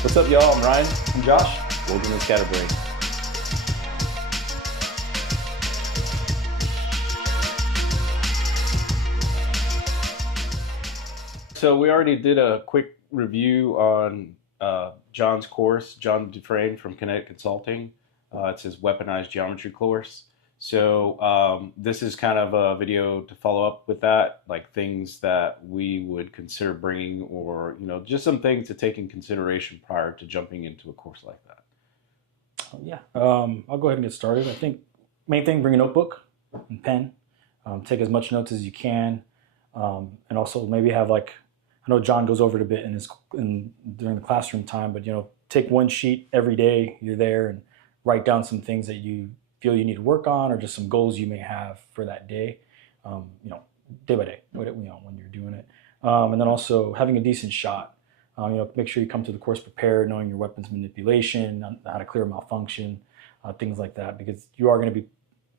What's up, y'all? I'm Ryan. I'm Josh. Welcome to Scatterbrain. So we already did a quick review on John's course, John Dufresne from Kinetic Consulting. It's his Weaponized Geometry course. So this is kind of a video to follow up with that, like things that we would consider bringing, or just some things to take in consideration prior to jumping into a course like that. Yeah, I'll go ahead and get started. I think main thing, bring a notebook and pen. Take as much notes as you can, and also maybe have I know John goes over it a bit during the classroom time, but take one sheet every day you're there and write down some things that you feel you need to work on, or just some goals you may have for that day, day by day, when you're doing it. And then also having a decent shot. Make sure you come to the course prepared, knowing your weapons manipulation, how to clear malfunction, things like that, because you are going to be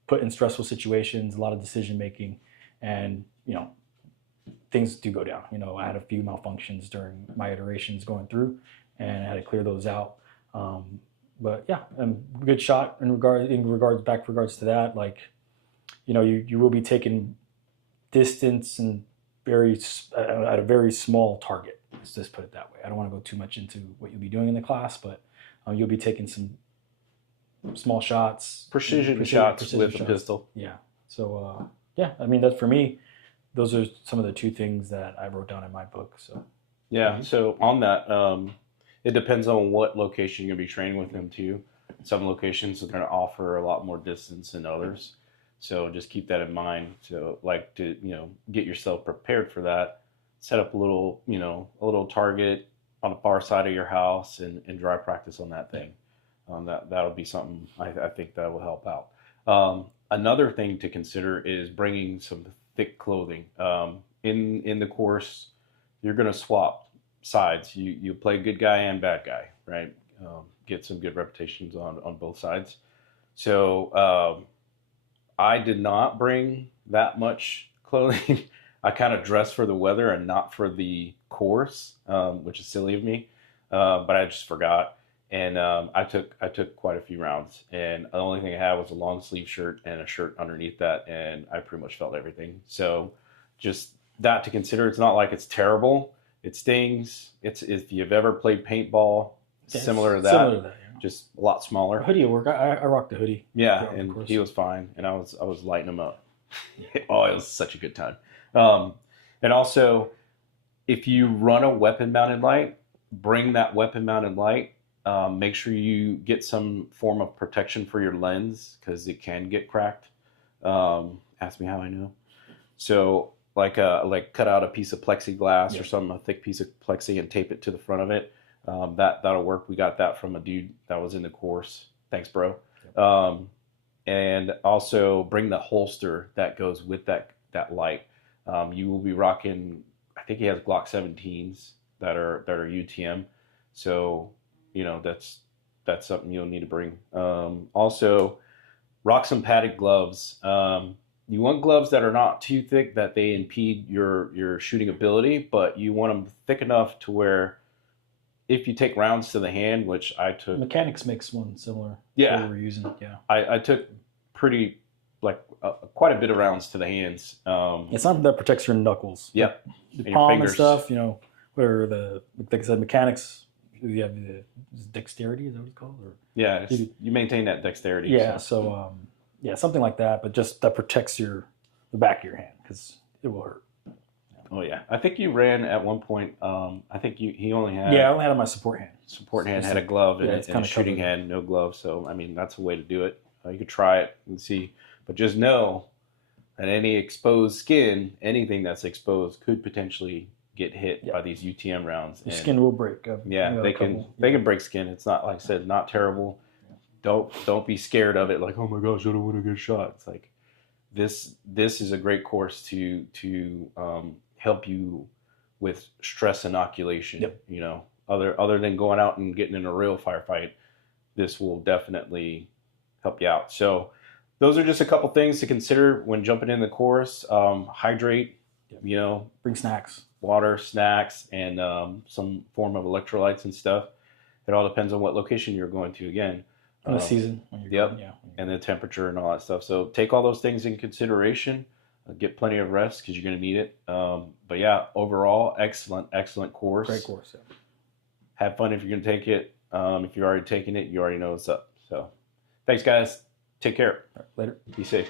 put in stressful situations, a lot of decision making, and things do go down. I had a few malfunctions during my iterations going through, and I had to clear those out. But yeah, good shot in regards to that. You will be taking distance and at a very small target. Let's just put it that way. I don't want to go too much into what you'll be doing in the class, but you'll be taking some small shots, precision shots with a pistol. Yeah. So yeah, I mean, for me, those are some of the two things that I wrote down in my book. So yeah. So on that. It depends on what location you're going to be training with them too. Some locations are going to offer a lot more distance than others. So just keep that in mind. So get yourself prepared for that. Set up a little target on the far side of your house and dry practice on that thing. That'll be something I think that will help out. Another thing to consider is bringing some thick clothing. In the course, you're going to swap sides. You play good guy and bad guy, right? Get some good reputations on both sides. So I did not bring that much clothing. I kind of dressed for the weather and not for the course, which is silly of me, but I just forgot. And I took quite a few rounds, and the only thing I had was a long sleeve shirt and a shirt underneath that, and I pretty much felt everything. So just that to consider. It's not like it's terrible. It stings. It's, if you've ever played paintball, similar to that, yeah. Just a lot smaller. A hoodie will work. I rocked the hoodie. Yeah, and he was fine, and I was lighting him up. Oh, it was such a good time. And also, if you run a weapon mounted light, bring that weapon mounted light. Make sure you get some form of protection for your lens, because it can get cracked. Ask me how I know. So like cut out a piece of plexiglass, or something, a thick piece of plexi, and tape it to the front of it. That'll work. We got that from a dude that was in the course. Thanks, bro. And also bring the holster that goes with that light. You will be rocking, I think he has Glock 17s that are UTM. So that's something you'll need to bring. Also, rock some padded gloves. You want gloves that are not too thick that they impede your shooting ability, but you want them thick enough to where if you take rounds to the hand, which I took. Mechanics makes one similar. Yeah. To what we're using. Yeah. I took quite a bit of rounds to the hands. It's something that protects your knuckles. Yep. The palm and stuff, whatever like I said, mechanics, you have the dexterity, is that what it's called? Or, yeah, you maintain that dexterity. Yeah, so yeah, something like that, but just that protects the back of your hand, because it will hurt. Oh yeah, I think you ran at one point. I think he only had. Yeah, I only had on my support hand. Support hand had a glove, and a shooting hand, no glove. So I mean, that's a way to do it. You could try it and see, but just know that any exposed skin, anything that's exposed, could potentially get hit by these UTM rounds. Your skin will break. They can break skin. It's not, like I said, not terrible. Don't be scared of it. Like, oh my gosh, I don't want to get shot. It's like this is a great course to help you with stress inoculation. Yep. Other than going out and getting in a real firefight, this will definitely help you out. So those are just a couple things to consider when jumping in the course. Hydrate. Bring snacks. Water, snacks, and some form of electrolytes and stuff. it all depends on what location you're going to. Again, In the season. When you're Yep. going, yeah. and the temperature and all that stuff. So take all those things in consideration. Get plenty of rest because you're going to need it. But yeah, overall, excellent course. Great course. Yeah. Have fun if you're going to take it. If you're already taking it, you already know what's up. So thanks, guys. Take care. All right, later. Be safe.